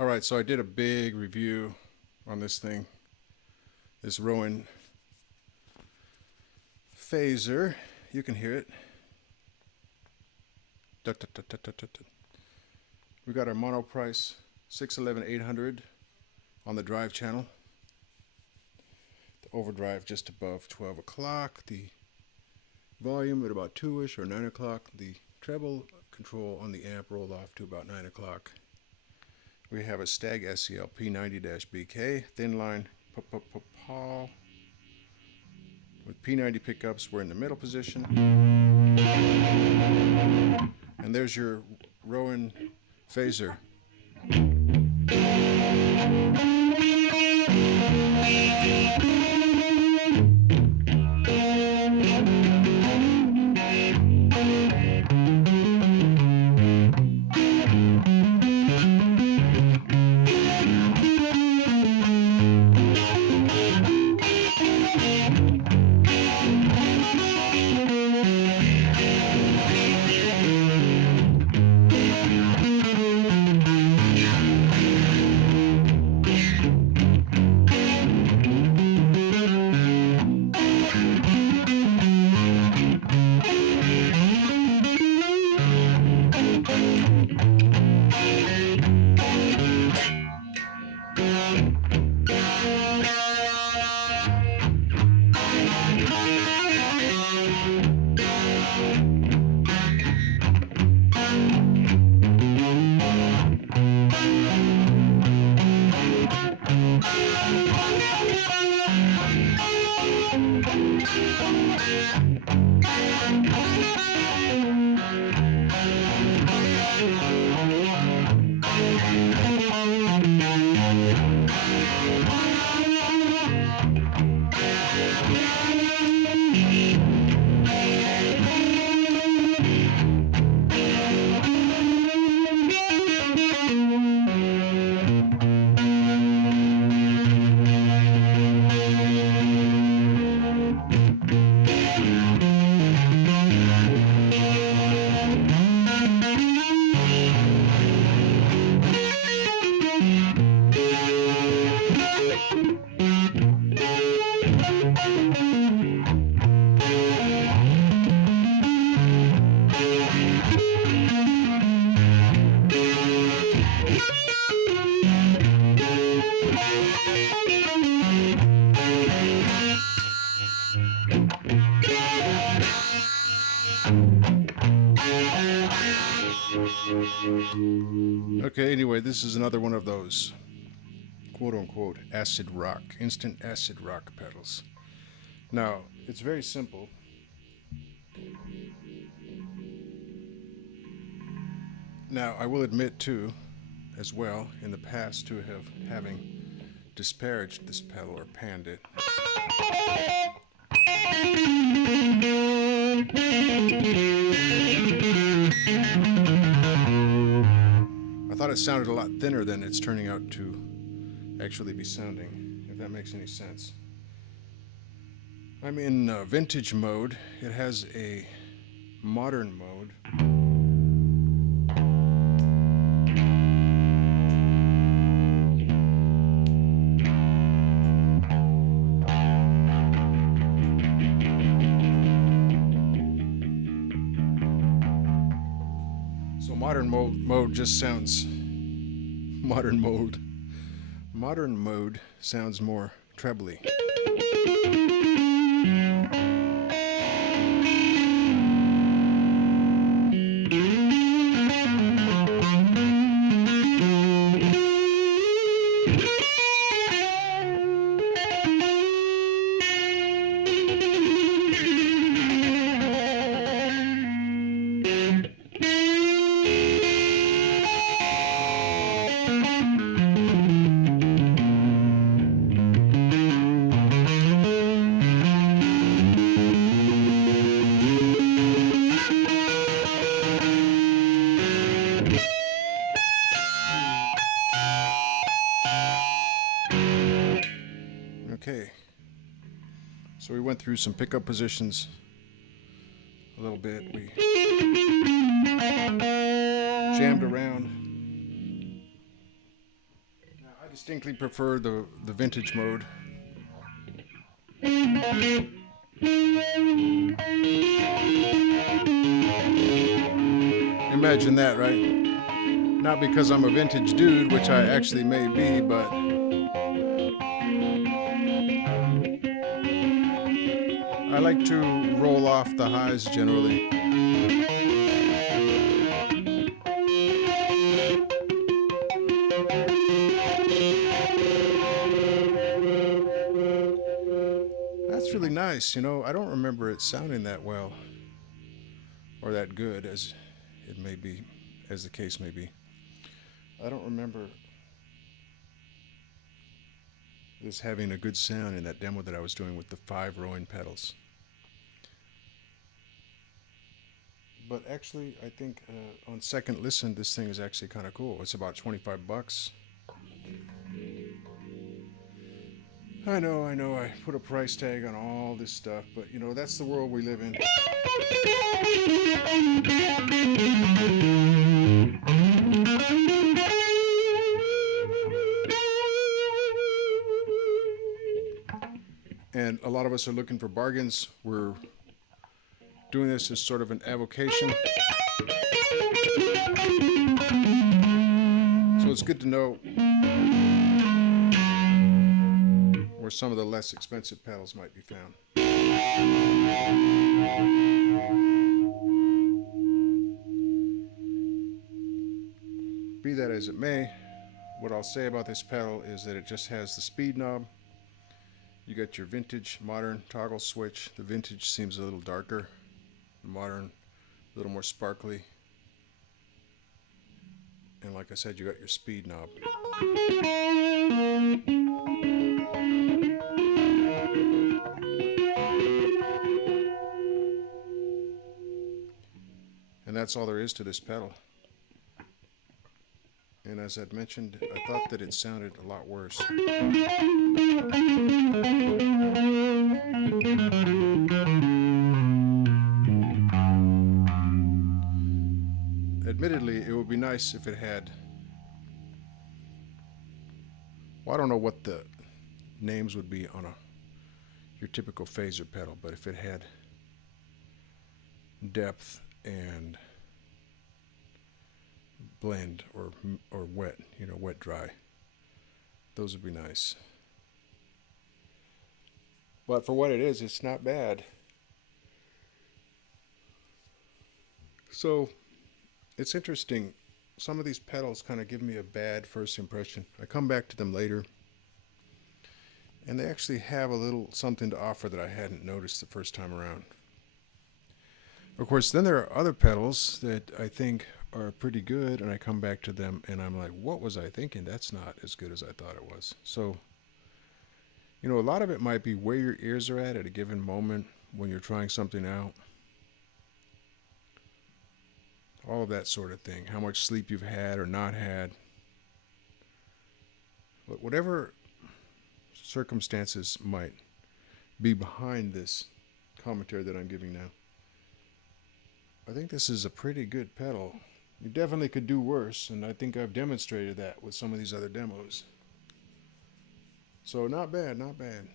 Alright, so I did a big review on this thing. This Rowin Phaser. You can hear it. We got our mono price 611,800 on the drive channel. The overdrive just above 12 o'clock. The volume at about 2ish or 9 o'clock. The treble control on the amp rolled off to about 9 o'clock. We have a Stag SCL P90-BK thin line Paul with P90 pickups. We're in the middle position, and there's your Rowin Phaser. Okay, anyway, this is another one of those quote-unquote acid rock, instant acid rock pedals. Now, it's very simple. Now, I will admit too, as well, in the past to having disparaged this pedal or panned it. I thought it sounded a lot thinner than it's turning out to actually be sounding, if that makes any sense. I'm in vintage mode. It has a modern mode. So modern mode just sounds modern mode sounds more trebly. Okay, so we went through some pickup positions a little bit. We jammed around distinctly prefer the vintage mode. Imagine that, right? Not because I'm a vintage dude, which I actually may be, but I like to roll off the highs generally. That's really nice. You know, I don't remember it sounding that well or that good as it may be, as the case may be. I don't remember this having a good sound in that demo that I was doing with the 5 Rowin pedals. But actually, I think on second listen, this thing is actually kind of cool. It's about 25 bucks. I know, I put a price tag on all this stuff, but you know, that's the world we live in. And a lot of us are looking for bargains. We're doing this as sort of an avocation. So it's good to know where some of the less expensive pedals might be found. Be that as it may, what I'll say about this pedal is that it just has the speed knob. You got your vintage, modern toggle switch. The vintage seems a little darker. The modern, a little more sparkly. And like I said, you got your speed knob. And that's all there is to this pedal. And as I'd mentioned, I thought that it sounded a lot worse. Admittedly, it would be nice if it had, well, I don't know what the names would be on your typical phaser pedal, but if it had depth and blend or wet, you know, wet dry, those would be nice. But for what it is, it's not bad. So it's interesting. Some of these pedals kind of give me a bad first impression. I come back to them later, and they actually have a little something to offer that I hadn't noticed the first time around. Of course, then there are other pedals that I think are pretty good, and I come back to them and I'm like, what was I thinking? That's not as good as I thought it was. So, you know, a lot of it might be where your ears are at a given moment when you're trying something out. All of that sort of thing. How much sleep you've had or not had. But whatever circumstances might be behind this commentary that I'm giving now, I think this is a pretty good pedal. You definitely could do worse, and I think I've demonstrated that with some of these other demos. So not bad, not bad.